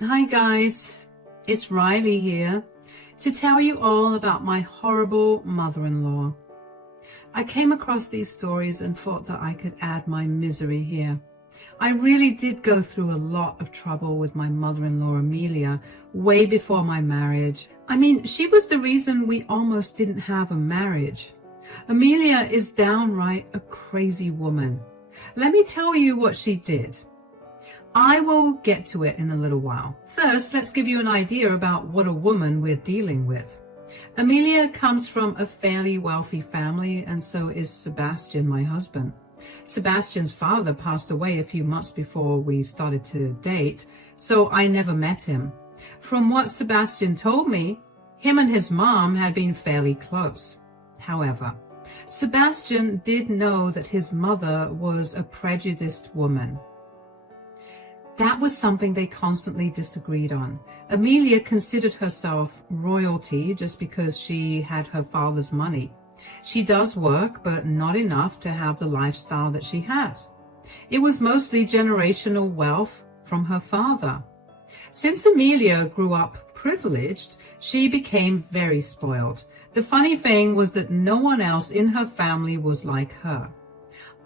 Hi guys, it's Riley here to tell you all about my horrible mother-in-law. I came across these stories and thought that I could add my misery here. I really did go through a lot of trouble with my mother-in-law Amelia way before my marriage. I mean, she was the reason we almost didn't have a marriage. Amelia is downright a crazy woman. Let me tell you what she did. I will get to it in a little while. First, let's give you an idea about what a woman we're dealing with. Amelia comes from a fairly wealthy family, and so is Sebastian, my husband. Sebastian's father passed away a few months before we started to date, so I never met him. From what Sebastian told me, him and his mom had been fairly close. However, Sebastian did know that his mother was a prejudiced woman. That was something they constantly disagreed on. Amelia considered herself royalty just because she had her father's money. She does work, but not enough to have the lifestyle that she has. It was mostly generational wealth from her father. Since Amelia grew up privileged, she became very spoiled. The funny thing was that no one else in her family was like her.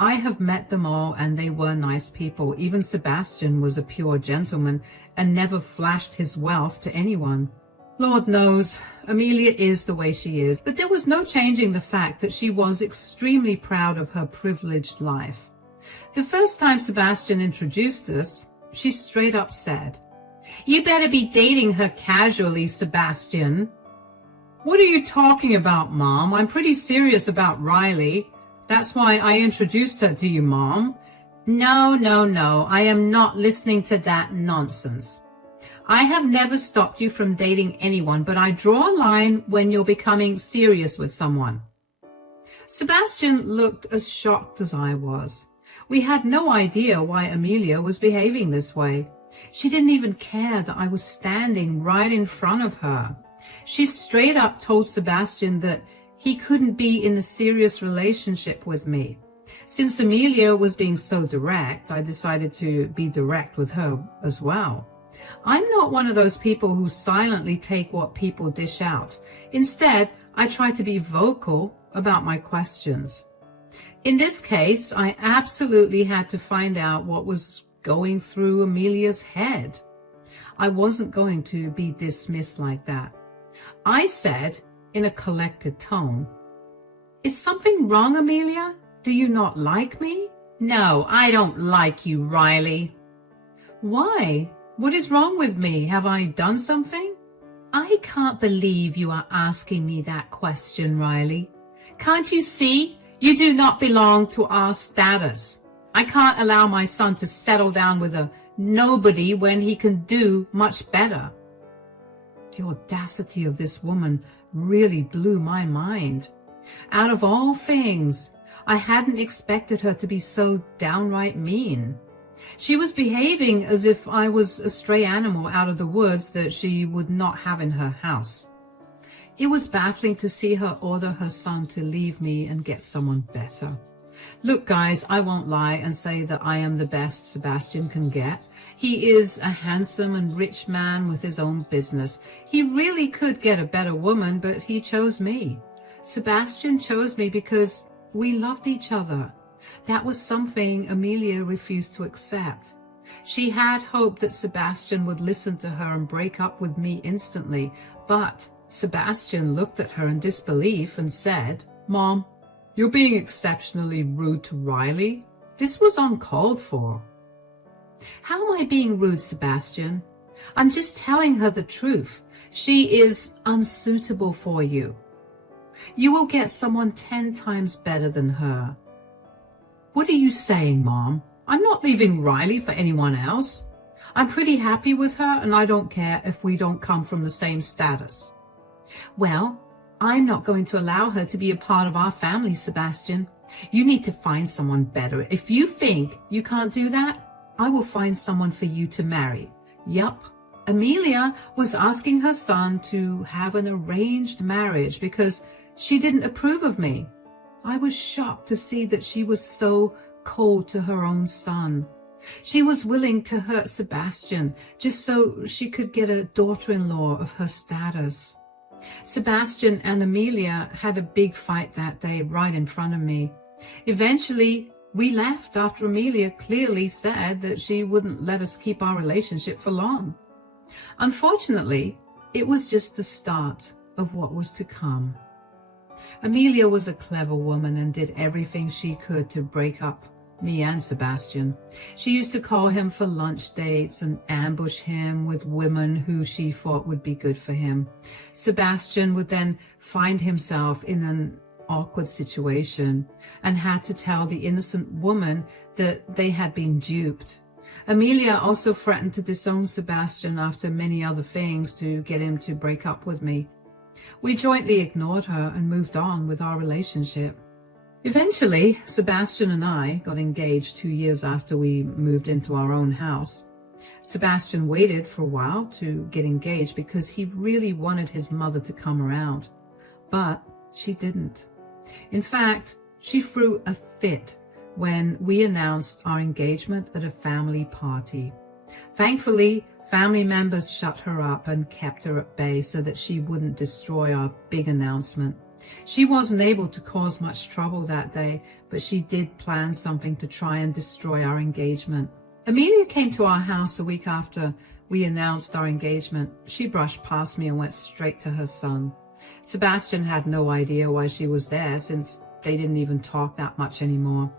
I have met them all, and they were nice people. Even Sebastian was a pure gentleman and never flashed his wealth to anyone. Lord knows, Amelia is the way she is, but there was no changing the fact that she was extremely proud of her privileged life. The first time Sebastian introduced us, she straight up said, "You better be dating her casually, Sebastian." "What are you talking about, Mom? I'm pretty serious about Riley. That's why I introduced her to you, Mom." No, I am not listening to that nonsense. I have never stopped you from dating anyone, but I draw a line when you're becoming serious with someone. Sebastian looked as shocked as I was. We had no idea why Amelia was behaving this way. She didn't even care that I was standing right in front of her. She straight up told Sebastian that he couldn't be in a serious relationship with me. Since Amelia was being so direct, I decided to be direct with her as well. I'm not one of those people who silently take what people dish out. Instead, I try to be vocal about my questions. In this case, I absolutely had to find out what was going through Amelia's head. I wasn't going to be dismissed like that. I said, in a collected tone, "Is something wrong, Amelia? Do you not like me?" "No, I don't like you, Riley." "Why? What is wrong with me? Have I done something?" "I can't believe you are asking me that question, Riley. Can't you see? You do not belong to our status. I can't allow my son to settle down with a nobody when he can do much better." The audacity of this woman really blew my mind. Out of all things, I hadn't expected her to be so downright mean. She was behaving as if I was a stray animal out of the woods that she would not have in her house. It was baffling to see her order her son to leave me and get someone better. Look, guys, I won't lie and say that I am the best Sebastian can get. He is a handsome and rich man with his own business. He really could get a better woman, but he chose me. Sebastian chose me because we loved each other. That was something Amelia refused to accept. She had hoped that Sebastian would listen to her and break up with me instantly, but Sebastian looked at her in disbelief and said, "Mom, you're being exceptionally rude to Riley. This was uncalled for." "How am I being rude, Sebastian? I'm just telling her the truth. She is unsuitable for you. You will get someone 10 times better than her." "What are you saying, Mom? I'm not leaving Riley for anyone else. I'm pretty happy with her, and I don't care if we don't come from the same status." "Well, I'm not going to allow her to be a part of our family, Sebastian. You need to find someone better. If you think you can't do that, I will find someone for you to marry." Yup, Amelia was asking her son to have an arranged marriage because she didn't approve of me. I was shocked to see that she was so cold to her own son. She was willing to hurt Sebastian just so she could get a daughter-in-law of her status. Sebastian and Amelia had a big fight that day right in front of me. Eventually, we left after Amelia clearly said that she wouldn't let us keep our relationship for long. Unfortunately, it was just the start of what was to come. Amelia was a clever woman and did everything she could to break up me and Sebastian. She used to call him for lunch dates and ambush him with women who she thought would be good for him. Sebastian would then find himself in an awkward situation and had to tell the innocent woman that they had been duped. Amelia also threatened to disown Sebastian after many other things to get him to break up with me. We jointly ignored her and moved on with our relationship. Eventually, Sebastian and I got engaged 2 years after we moved into our own house. Sebastian waited for a while to get engaged because he really wanted his mother to come around, but she didn't. In fact, she threw a fit when we announced our engagement at a family party. Thankfully, family members shut her up and kept her at bay so that she wouldn't destroy our big announcement. She wasn't able to cause much trouble that day, but she did plan something to try and destroy our engagement. Amelia came to our house a week after we announced our engagement. She brushed past me and went straight to her son. Sebastian had no idea why she was there, since they didn't even talk that much anymore.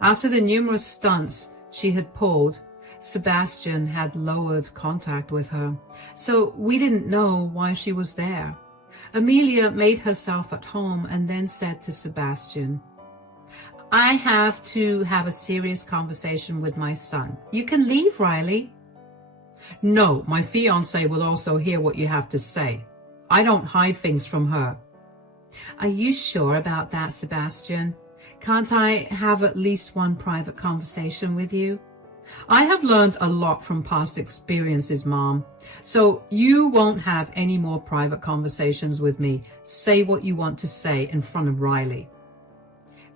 After the numerous stunts she had pulled, Sebastian had lowered contact with her, so we didn't know why she was there. Amelia made herself at home and then said to Sebastian, "I have to have a serious conversation with my son. You can leave, Riley." "No, my fiancé will also hear what you have to say. I don't hide things from her." "Are you sure about that, Sebastian? Can't I have at least one private conversation with you?" "I have learned a lot from past experiences, Mom. So you won't have any more private conversations with me. Say what you want to say in front of Riley."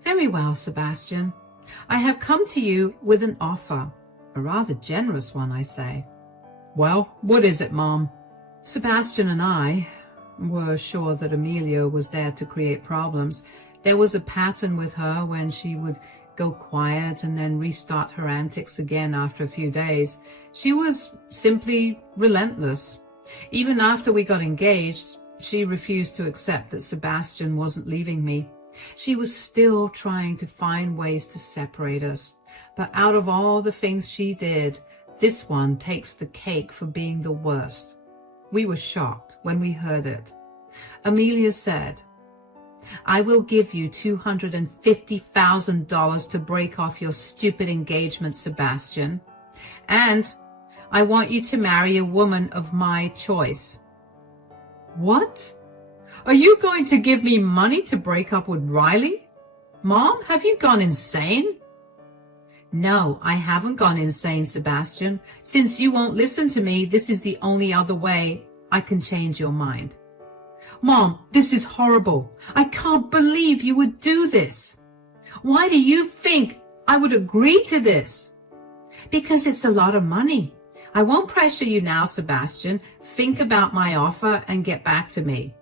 "Very well, Sebastian. I have come to you with an offer. A rather generous one, I say." "Well, what is it, Mom?" Sebastian and I were sure that Amelia was there to create problems. There was a pattern with her when she would go quiet and then restart her antics again after a few days. She was simply relentless. Even after we got engaged, she refused to accept that Sebastian wasn't leaving me. She was still trying to find ways to separate us. But out of all the things she did, this one takes the cake for being the worst. We were shocked when we heard it. Amelia said, "I will give you $250,000 to break off your stupid engagement, Sebastian. And I want you to marry a woman of my choice." "What? Are you going to give me money to break up with Riley? Mom, have you gone insane?" "No, I haven't gone insane, Sebastian. Since you won't listen to me, this is the only other way I can change your mind." "Mom, this is horrible. I can't believe you would do this. Why do you think I would agree to this?" "Because it's a lot of money. I won't pressure you now, Sebastian. Think about my offer and get back to me.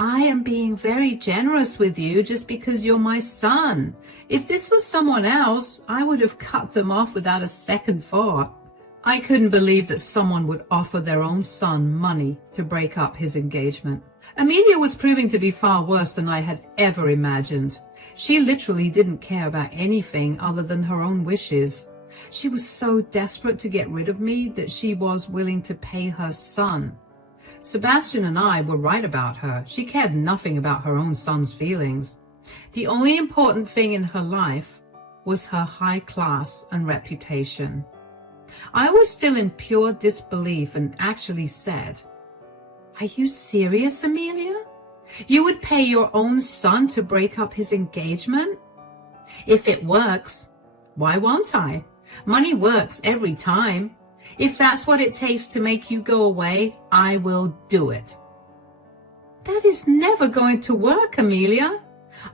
I am being very generous with you just because you're my son. If this was someone else, I would have cut them off without a second thought." I couldn't believe that someone would offer their own son money to break up his engagement. Amelia was proving to be far worse than I had ever imagined. She literally didn't care about anything other than her own wishes. She was so desperate to get rid of me that she was willing to pay her son. Sebastian and I were right about her. She cared nothing about her own son's feelings. The only important thing in her life was her high class and reputation. I was still in pure disbelief and actually said, "Are you serious, Amelia? You would pay your own son to break up his engagement?" "If it works, why won't I? Money works every time. If that's what it takes to make you go away, I will do it." "That is never going to work, Amelia.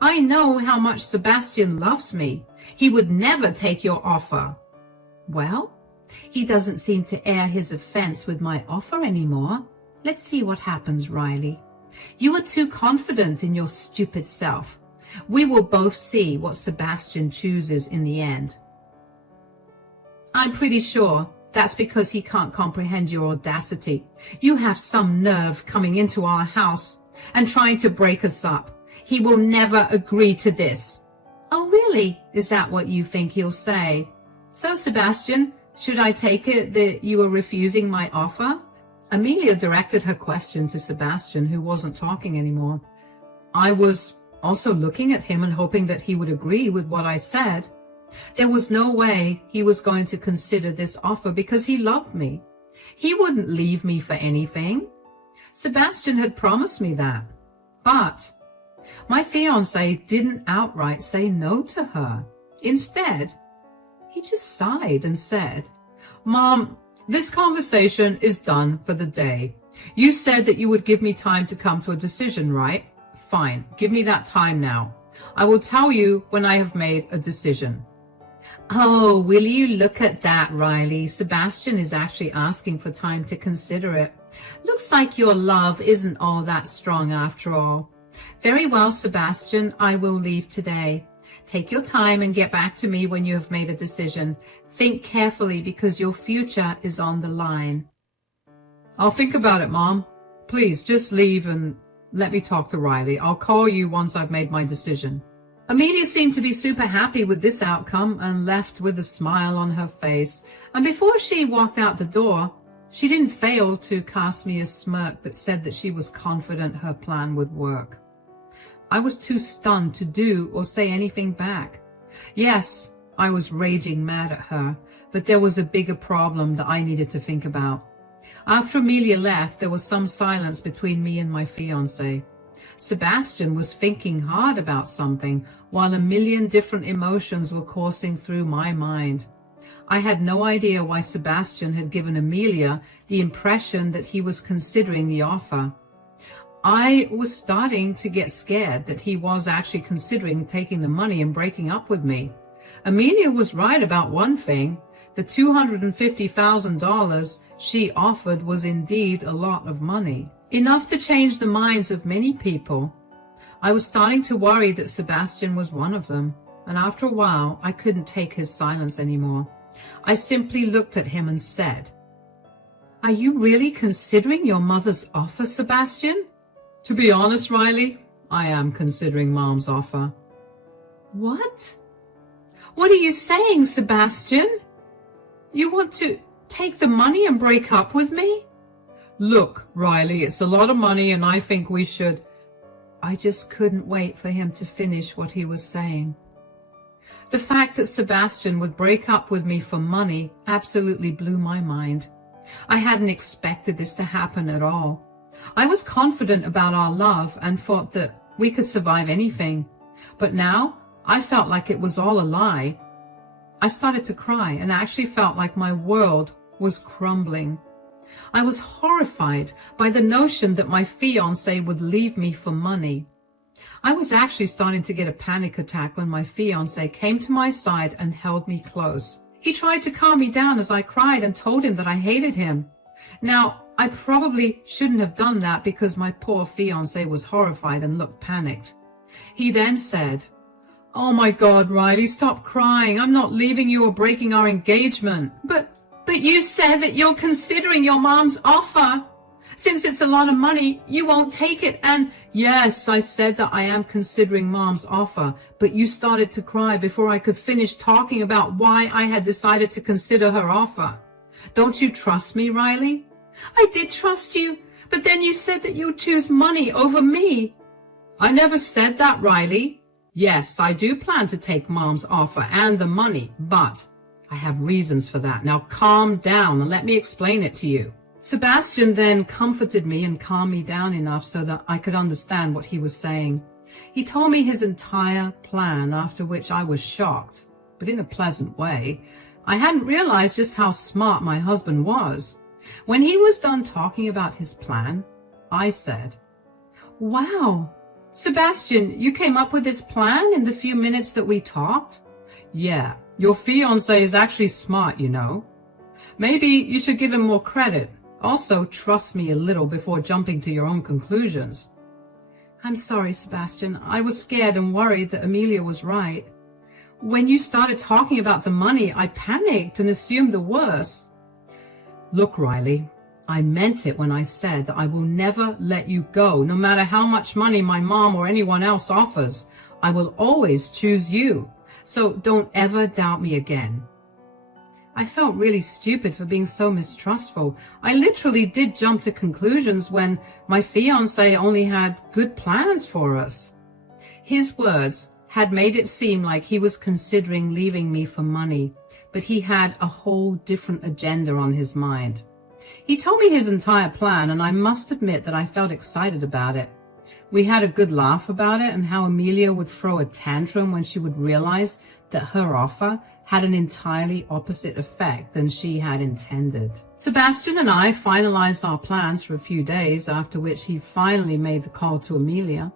I know how much Sebastian loves me. He would never take your offer." Well, he doesn't seem to air his offense with my offer anymore. Let's see what happens, Riley. You are too confident in your stupid self. We will both see what Sebastian chooses in the end. I'm pretty sure that's because he can't comprehend your audacity. You have some nerve coming into our house and trying to break us up. He will never agree to this. Oh, really? Is that what you think he'll say? So, Sebastian, should I take it that you are refusing my offer? Amelia directed her question to Sebastian, who wasn't talking anymore. I was also looking at him and hoping that he would agree with what I said. There was no way he was going to consider this offer because he loved me. He wouldn't leave me for anything. Sebastian had promised me that. But my fiancé didn't outright say no to her. Instead, he just sighed and said, Mom, this conversation is done for the day. You said that you would give me time to come to a decision, right? Fine, give me that time now. I will tell you when I have made a decision. Oh, will you look at that, Riley? Sebastian is actually asking for time to consider it. Looks like your love isn't all that strong after all. Very well, Sebastian, I will leave today. Take your time and get back to me when you have made a decision. Think carefully because your future is on the line. I'll think about it, Mom. Please, just leave and let me talk to Riley. I'll call you once I've made my decision. Amelia seemed to be super happy with this outcome and left with a smile on her face. And before she walked out the door, she didn't fail to cast me a smirk that said that she was confident her plan would work. I was too stunned to do or say anything back. Yes, I was raging mad at her, but there was a bigger problem that I needed to think about. After Amelia left, there was some silence between me and my fiancé. Sebastian was thinking hard about something, while a million different emotions were coursing through my mind. I had no idea why Sebastian had given Amelia the impression that he was considering the offer. I was starting to get scared that he was actually considering taking the money and breaking up with me. Amelia was right about one thing. The $250,000 she offered was indeed a lot of money. Enough to change the minds of many people. I was starting to worry that Sebastian was one of them, and after a while I couldn't take his silence anymore. I simply looked at him and said, Are you really considering your mother's offer, Sebastian? To be honest, Riley, I am considering Mom's offer. What? What are you saying, Sebastian? You want to take the money and break up with me? Look, Riley, it's a lot of money and I think we should... I just couldn't wait for him to finish what he was saying. The fact that Sebastian would break up with me for money absolutely blew my mind. I hadn't expected this to happen at all. I was confident about our love and thought that we could survive anything. But now I felt like it was all a lie. I started to cry and actually felt like my world was crumbling. I was horrified by the notion that my fiancé would leave me for money. I was actually starting to get a panic attack when my fiancé came to my side and held me close. He tried to calm me down as I cried and told him that I hated him. Now, I probably shouldn't have done that because my poor fiancé was horrified and looked panicked. He then said, Oh my God, Riley, stop crying. I'm not leaving you or breaking our engagement. But you said that you're considering your mom's offer. Since it's a lot of money, you won't take it. And yes, I said that I am considering Mom's offer, but you started to cry before I could finish talking about why I had decided to consider her offer. Don't you trust me, Riley? I did trust you, but then you said that you'd choose money over me. I never said that, Riley. Yes, I do plan to take Mom's offer and the money, but I have reasons for that. Now calm down and let me explain it to you. Sebastian then comforted me and calmed me down enough so that I could understand what he was saying. He told me his entire plan, after which I was shocked, but in a pleasant way. I hadn't realized just how smart my husband was. When he was done talking about his plan, I said, Wow, Sebastian, you came up with this plan in the few minutes that we talked? Yeah, Your fiancé is actually smart, you know. Maybe you should give him more credit. Also, trust me a little before jumping to your own conclusions. I'm sorry, Sebastian. I was scared and worried that Amelia was right. When you started talking about the money, I panicked and assumed the worst. Look, Riley, I meant it when I said that I will never let you go, no matter how much money my mom or anyone else offers. I will always choose you. So don't ever doubt me again. I felt really stupid for being so mistrustful. I literally did jump to conclusions when my fiancé only had good plans for us. His words had made it seem like he was considering leaving me for money, but he had a whole different agenda on his mind. He told me his entire plan, and I must admit that I felt excited about it. We had a good laugh about it and how Amelia would throw a tantrum when she would realize that her offer had an entirely opposite effect than she had intended. Sebastian and I finalized our plans for a few days, after which he finally made the call to Amelia.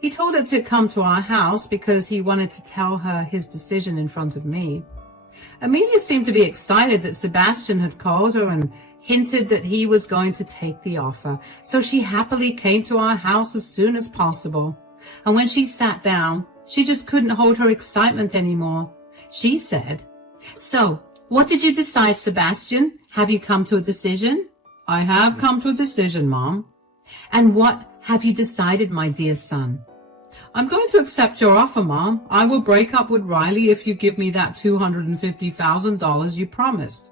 He told her to come to our house because he wanted to tell her his decision in front of me. Amelia seemed to be excited that Sebastian had called her and hinted that he was going to take the offer, so she happily came to our house as soon as possible. And when she sat down, she just couldn't hold her excitement anymore. She said, "So, what did you decide, Sebastian? Have you come to a decision?" "I have come to a decision, Mom." "And what have you decided, my dear son?" "I'm going to accept your offer, Mom. I will break up with Riley if you give me that $250,000 you promised."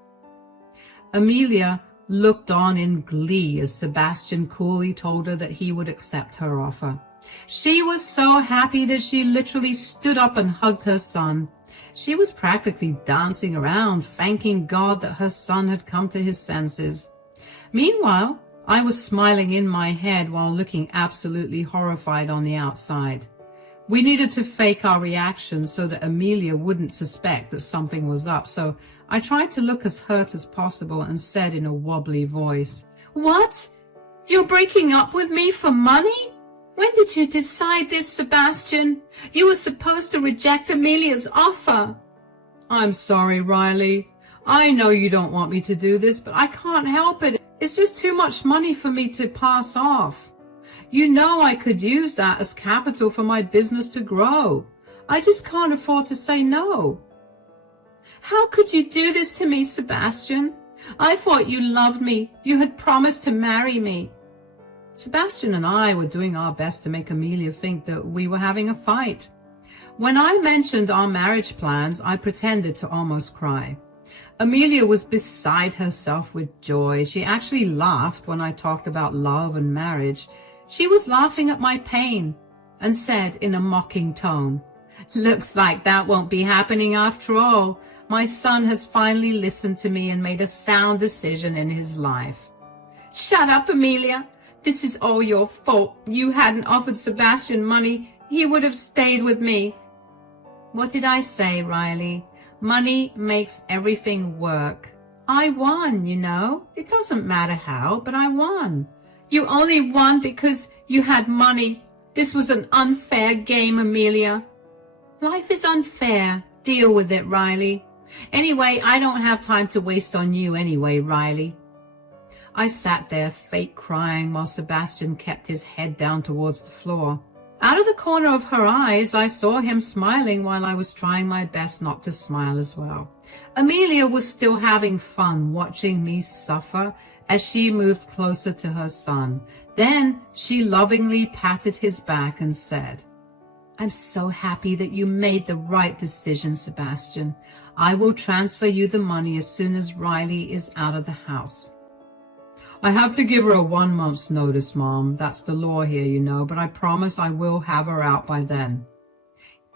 Amelia looked on in glee as Sebastian coolly told her that he would accept her offer. She was so happy that she literally stood up and hugged her son. She was practically dancing around, thanking God that her son had come to his senses. Meanwhile, I was smiling in my head while looking absolutely horrified on the outside. We needed to fake our reactions so that Amelia wouldn't suspect that something was up, so I tried to look as hurt as possible and said in a wobbly voice, "What? You're breaking up with me for money? When did you decide this, Sebastian? You were supposed to reject Amelia's offer." "I'm sorry, Riley. I know you don't want me to do this, but I can't help it. It's just too much money for me to pass off. You know I could use that as capital for my business to grow. I just can't afford to say no." "How could you do this to me, Sebastian? I thought you loved me. You had promised to marry me." Sebastian and I were doing our best to make Amelia think that we were having a fight. When I mentioned our marriage plans, I pretended to almost cry. Amelia was beside herself with joy. She actually laughed when I talked about love and marriage. She was laughing at my pain and said in a mocking tone, "Looks like that won't be happening after all. My son has finally listened to me and made a sound decision in his life." "Shut up, Amelia. This is all your fault. You hadn't offered Sebastian money. He would have stayed with me." "What did I say, Riley? Money makes everything work. I won, you know. It doesn't matter how, but I won." "You only won because you had money. This was an unfair game, Amelia." "Life is unfair. Deal with it, Riley. Anyway, I don't have time to waste on you anyway, Riley." I sat there fake crying while Sebastian kept his head down towards the floor. Out of the corner of her eyes, I saw him smiling while I was trying my best not to smile as well. Amelia was still having fun watching me suffer as she moved closer to her son. Then she lovingly patted his back and said, "I'm so happy that you made the right decision, Sebastian. I will transfer you the money as soon as Riley is out of the house." "I have to give her a 1 month's notice, Mom. That's the law here, you know, but I promise I will have her out by then."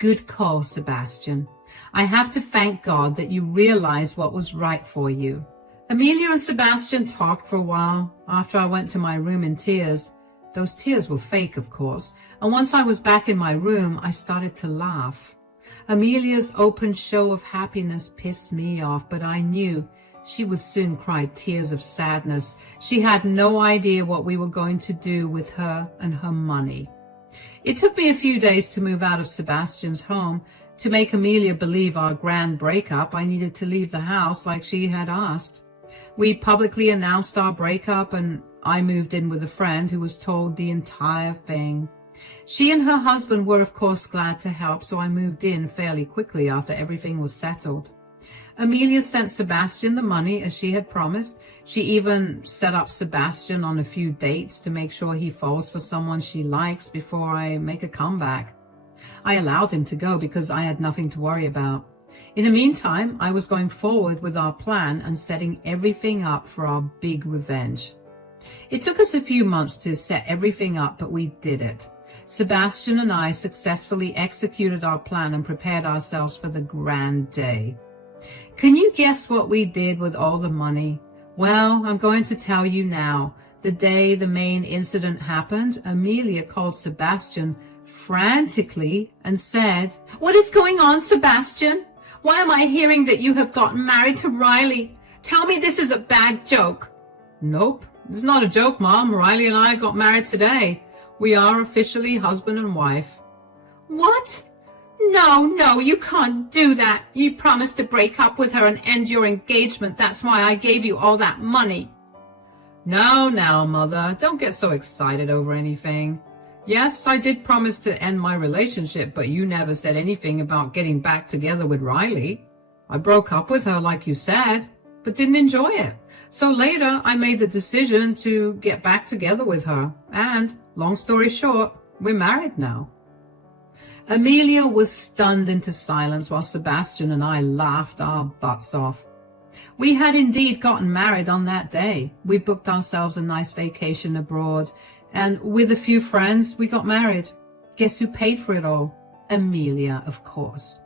"Good call, Sebastian. I have to thank God that you realized what was right for you." Amelia and Sebastian talked for a while after I went to my room in tears. Those tears were fake, of course, and once I was back in my room, I started to laugh. Amelia's open show of happiness pissed me off, but I knew she would soon cry tears of sadness. She had no idea what we were going to do with her and her money. It took me a few days to move out of Sebastian's home, To make Amelia believe our grand breakup, I needed to leave the house like she had asked. We publicly announced our breakup, and I moved in with a friend who was told the entire thing. She and her husband were, of course, glad to help, so I moved in fairly quickly after everything was settled. Amelia sent Sebastian the money as she had promised. She even set up Sebastian on a few dates to make sure he falls for someone she likes before I make a comeback. I allowed him to go because I had nothing to worry about. In the meantime, I was going forward with our plan and setting everything up for our big revenge. It took us a few months to set everything up, but we did it. Sebastian and I successfully executed our plan and prepared ourselves for the grand day. Can you guess what we did with all the money? Well, I'm going to tell you now. The day the main incident happened, Amelia called Sebastian frantically and said, "What is going on, Sebastian? Why am I hearing that you have gotten married to Riley? Tell me this is a bad joke." "Nope, it's not a joke, Mom. Riley and I got married today. We are officially husband and wife." "What? No, you can't do that. You promised to break up with her and end your engagement. That's why I gave you all that money." Now, Mother, don't get so excited over anything. Yes, I did promise to end my relationship, but you never said anything about getting back together with Riley. I broke up with her like you said, but didn't enjoy it. So later, I made the decision to get back together with her. And, long story short, we're married now. Amelia was stunned into silence while Sebastian and I laughed our butts off. We had indeed gotten married on that day. We booked ourselves a nice vacation abroad, and with a few friends, we got married. Guess who paid for it all? Amelia, of course,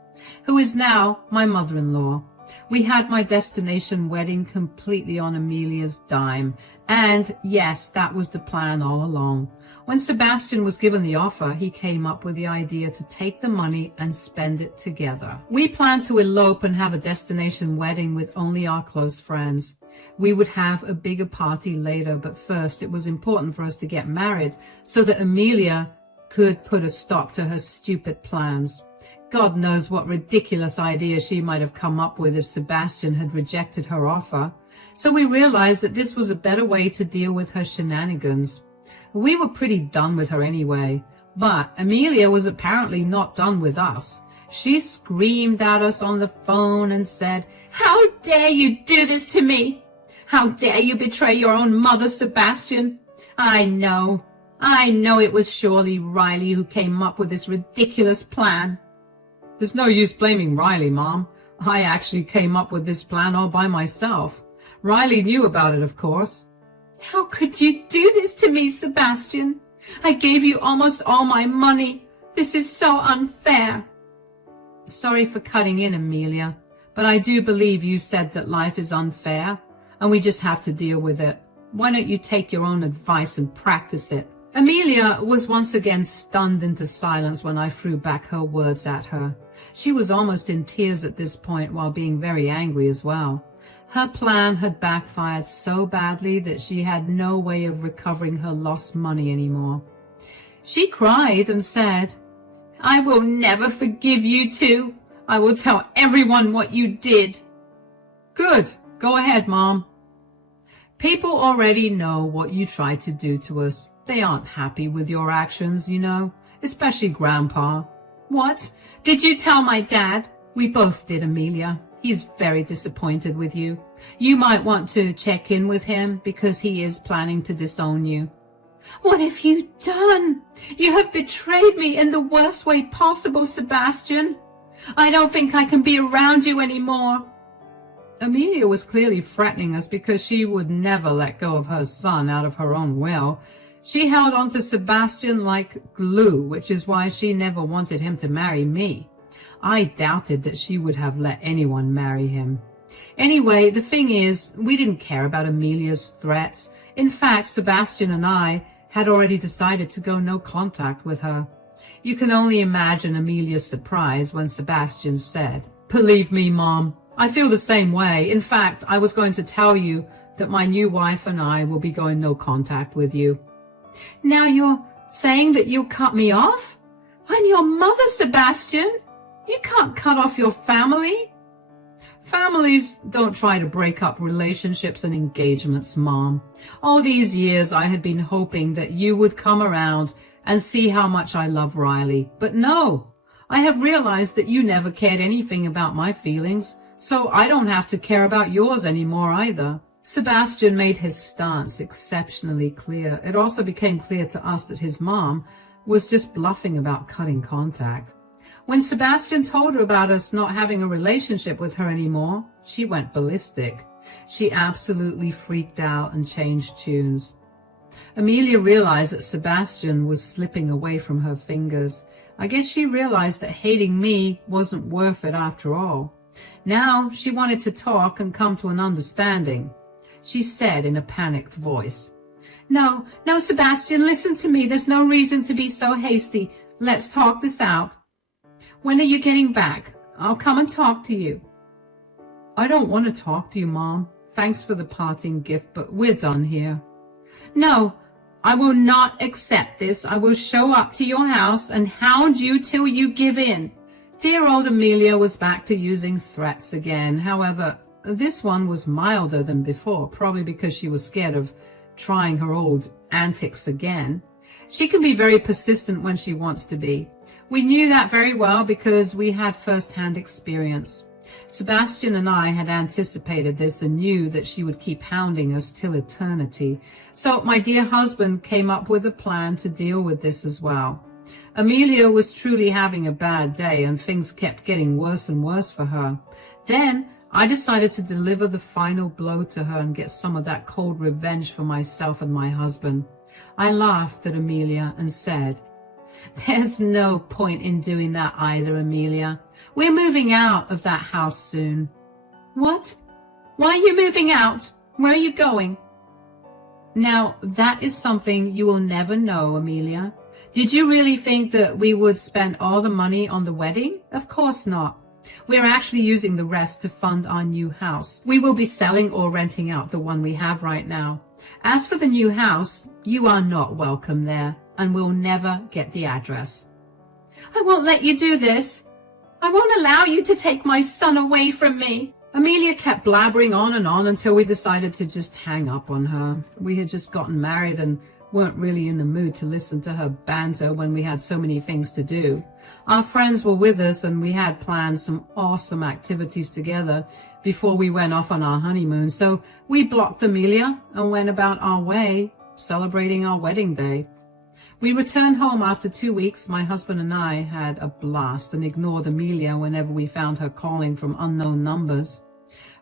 who is now my mother-in-law. We had my destination wedding completely on Amelia's dime, and yes, that was the plan all along. When Sebastian was given the offer, he came up with the idea to take the money and spend it together. We planned to elope and have a destination wedding with only our close friends. We would have a bigger party later, but first it was important for us to get married so that Amelia could put a stop to her stupid plans. God knows what ridiculous idea she might have come up with if Sebastian had rejected her offer. So we realized that this was a better way to deal with her shenanigans. We were pretty done with her anyway, but Amelia was apparently not done with us. She screamed at us on the phone and said, "How dare you do this to me? How dare you betray your own mother, Sebastian? I know it was surely Riley who came up with this ridiculous plan." "There's no use blaming Riley, Mom. I actually came up with this plan all by myself. Riley knew about it, of course." "How could you do this to me, Sebastian? I gave you almost all my money. This is so unfair." "Sorry for cutting in, Amelia, but I do believe you said that life is unfair, and we just have to deal with it. Why don't you take your own advice and practice it?" Amelia was once again stunned into silence when I threw back her words at her. She was almost in tears at this point while being very angry as well. Her plan had backfired so badly that she had no way of recovering her lost money anymore. She cried and said, "I will never forgive you two. I will tell everyone what you did." "Good. Go ahead, Mom." "People already know what you tried to do to us. They aren't happy with your actions, you know, especially Grandpa." "What? Did you tell my dad?" "We both did, Amelia. He's very disappointed with you. You might want to check in with him because he is planning to disown you." "What have you done? You have betrayed me in the worst way possible, Sebastian. I don't think I can be around you anymore." Amelia was clearly threatening us because she would never let go of her son out of her own will. She held on to Sebastian like glue, which is why she never wanted him to marry me. I doubted that she would have let anyone marry him. Anyway, the thing is, we didn't care about Amelia's threats. In fact, Sebastian and I had already decided to go no contact with her. You can only imagine Amelia's surprise when Sebastian said, "Believe me, Mom, I feel the same way. In fact, I was going to tell you that my new wife and I will be going no contact with you." "Now you're saying that you'll cut me off? I'm your mother, Sebastian. You can't cut off your family. Families don't try to break up relationships and engagements, Mom. All these years I had been hoping that you would come around and see how much I love Riley. But no, I have realized that you never cared anything about my feelings, so I don't have to care about yours anymore either. Sebastian made his stance exceptionally clear. It also became clear to us that his mom was just bluffing about cutting contact. When Sebastian told her about us not having a relationship with her anymore, she went ballistic. She absolutely freaked out and changed tunes. Amelia realized that Sebastian was slipping away from her fingers. I guess she realized that hating me wasn't worth it after all. Now she wanted to talk and come to an understanding. She said in a panicked voice, No, Sebastian, listen to me. There's no reason to be so hasty. Let's talk this out. When are you getting back? I'll come and talk to you. I don't want to talk to you, Mom. Thanks for the parting gift, but we're done here. No, I will not accept this. I will show up to your house and hound you till you give in. Dear old Amelia was back to using threats again. However, this one was milder than before, probably because she was scared of trying her old antics again. She can be very persistent when she wants to be. We knew that very well because we had first-hand experience. Sebastian and I had anticipated this and knew that she would keep hounding us till eternity. So my dear husband came up with a plan to deal with this as well. Amelia was truly having a bad day and things kept getting worse and worse for her. Then I decided to deliver the final blow to her and get some of that cold revenge for myself and my husband. I laughed at Amelia and said, There's no point in doing that either, Amelia. We're moving out of that house soon. What? Why are you moving out? Where are you going? Now, that is something you will never know, Amelia. Did you really think that we would spend all the money on the wedding? Of course not. We're actually using the rest to fund our new house. We will be selling or renting out the one we have right now. As for the new house, you are not welcome there and will never get the address. I won't let you do this. I won't allow you to take my son away from me. Amelia kept blabbering on and on until we decided to just hang up on her. We had just gotten married and weren't really in the mood to listen to her banter when we had so many things to do. Our friends were with us and we had planned some awesome activities together before we went off on our honeymoon, so we blocked Amelia and went about our way, celebrating our wedding day. We returned home after 2 weeks. My husband and I had a blast and ignored Amelia whenever we found her calling from unknown numbers.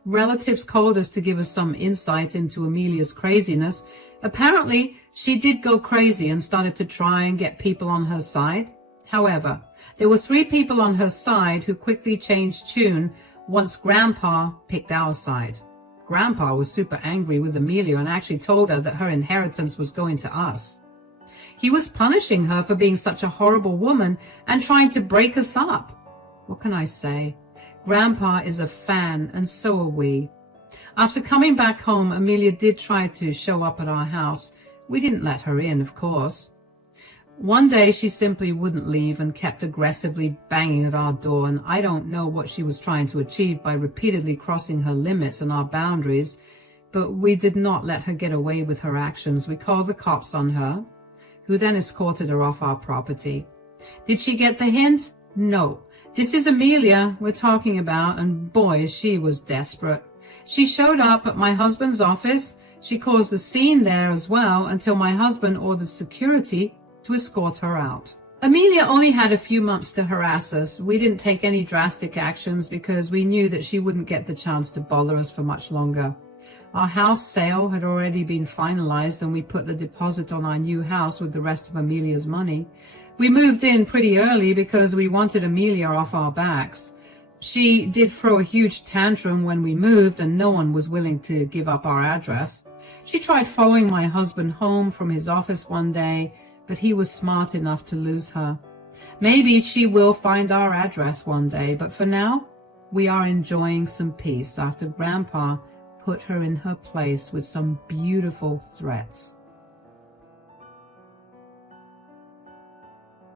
Relatives called us to give us some insight into Amelia's craziness. Apparently, she did go crazy and started to try and get people on her side. However, there were 3 people on her side who quickly changed tune once Grandpa picked our side. Grandpa was super angry with Amelia and actually told her that her inheritance was going to us. He was punishing her for being such a horrible woman and trying to break us up. What can I say? Grandpa is a fan, and so are we. After coming back home, Amelia did try to show up at our house. We didn't let her in, of course. One day she simply wouldn't leave and kept aggressively banging at our door, and I don't know what she was trying to achieve by repeatedly crossing her limits and our boundaries, but we did not let her get away with her actions. We called the cops on her, who then escorted her off our property. Did she get the hint? No. This is Amelia we're talking about, and boy, she was desperate. She showed up at my husband's office. She caused a scene there as well until my husband ordered security to escort her out. Amelia only had a few months to harass us. We didn't take any drastic actions because we knew that she wouldn't get the chance to bother us for much longer. Our house sale had already been finalized and we put the deposit on our new house with the rest of Amelia's money. We moved in pretty early because we wanted Amelia off our backs. She did throw a huge tantrum when we moved and no one was willing to give up our address. She tried following my husband home from his office one day, but he was smart enough to lose her. Maybe she will find our address one day, but for now, we are enjoying some peace after Grandpa put her in her place with some beautiful threats.